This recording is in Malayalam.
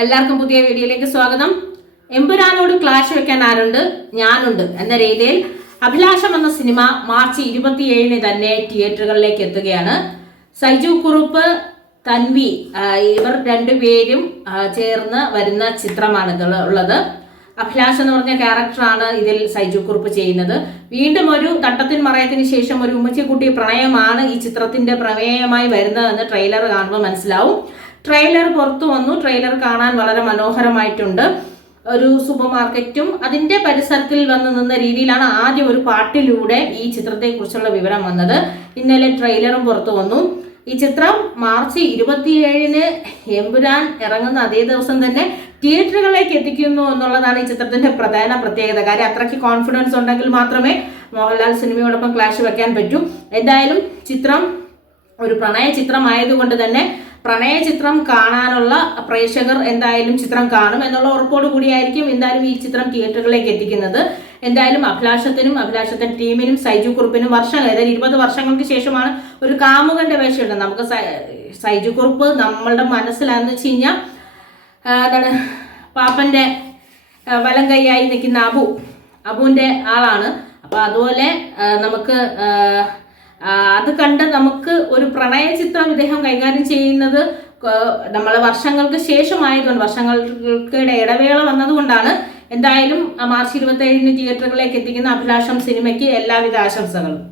എല്ലാവർക്കും പുതിയ വീഡിയോയിലേക്ക് സ്വാഗതം. എമ്പുരാനോട് ക്ലാഷ് വെക്കാൻ ആരുണ്ട്? ഞാനുണ്ട് എന്ന രീതിയിൽ അഭിലാഷം എന്ന സിനിമ മാർച്ച് 27 തന്നെ തിയേറ്ററുകളിലേക്ക് എത്തുകയാണ്. സൈജു കുറുപ്പ്, തൻവി ഇവർ രണ്ടുപേരും ചേർന്ന് വരുന്ന ചിത്രമാണ് ഉള്ളത്. അഭിലാഷ് എന്ന് പറഞ്ഞ ക്യാരക്ടറാണ് ഇതിൽ സൈജു കുറുപ്പ് ചെയ്യുന്നത്. വീണ്ടും ഒരു തട്ടത്തിൻ മറയത്തിന് ശേഷം ഒരു ഉമ്മച്ചിക്കുട്ടി പ്രണയമാണ് ഈ ചിത്രത്തിന്റെ പ്രമേയമായി വരുന്നതെന്ന് ട്രെയിലർ കാണുമ്പോൾ മനസ്സിലാവും. ട്രെയിലർ പുറത്തു വന്നു. ട്രെയിലർ കാണാൻ വളരെ മനോഹരമായിട്ടുണ്ട്. ഒരു സൂപ്പർ മാർക്കറ്റും അതിന്റെ പരിസരത്തിൽ വന്ന് നിന്ന രീതിയിലാണ് ആദ്യം ഒരു പാട്ടിലൂടെ ഈ ചിത്രത്തെക്കുറിച്ചുള്ള വിവരം വന്നത്. ഇന്നലെ ട്രെയിലറും പുറത്തു വന്നു. ഈ ചിത്രം മാർച്ച് 27 എമ്പുരാൻ ഇറങ്ങുന്ന അതേ ദിവസം തന്നെ തിയേറ്ററുകളിലേക്ക് എത്തിക്കുന്നു എന്നുള്ളതാണ് ഈ ചിത്രത്തിന്റെ പ്രധാന പ്രത്യേകത. കാര്യം അത്രയ്ക്ക് കോൺഫിഡൻസ് ഉണ്ടെങ്കിൽ മാത്രമേ മോഹൻലാൽ സിനിമയോടൊപ്പം ക്ലാഷ് വെക്കാൻ പറ്റൂ. എന്തായാലും ചിത്രം ഒരു പ്രണയ ചിത്രമായതുകൊണ്ട് തന്നെ പ്രണയ ചിത്രം കാണാനുള്ള പ്രേക്ഷകർ എന്തായാലും ചിത്രം കാണും എന്നുള്ള ഉറപ്പോടു കൂടിയായിരിക്കും എന്തായാലും ഈ ചിത്രം തിയേറ്ററുകളിലേക്ക് എത്തിക്കുന്നത്. എന്തായാലും അഭിലാഷത്തിന്റെ ടീമിനും സൈജു കുറുപ്പിനും അതായത് 20 വർഷങ്ങൾക്ക് ശേഷമാണ് ഒരു കാമുകന്റെ വേഷമുണ്ട്. നമുക്ക് സൈജു കുറുപ്പ് നമ്മളുടെ മനസ്സിലാന്ന് വെച്ച് കഴിഞ്ഞാൽ എന്താണ് പാപ്പന്റെ വലം കൈയായി നിൽക്കുന്ന അബുവിന്റെ ആളാണ്. അപ്പൊ അതുപോലെ നമുക്ക് അത് കണ്ട് നമുക്ക് ഒരു പ്രണയ ചിത്രം ഇദ്ദേഹം കൈകാര്യം ചെയ്യുന്നത് നമ്മൾ വർഷങ്ങൾക്ക് ശേഷമായതുകൊണ്ട് വർഷങ്ങൾക്ക് ഇടവേള വന്നതുകൊണ്ടാണ്. എന്തായാലും മാർച്ച് 27 തിയേറ്ററുകളിലേക്ക് എത്തിക്കുന്ന അഭിലാഷം സിനിമയ്ക്ക് എല്ലാവിധ ആശംസകളും.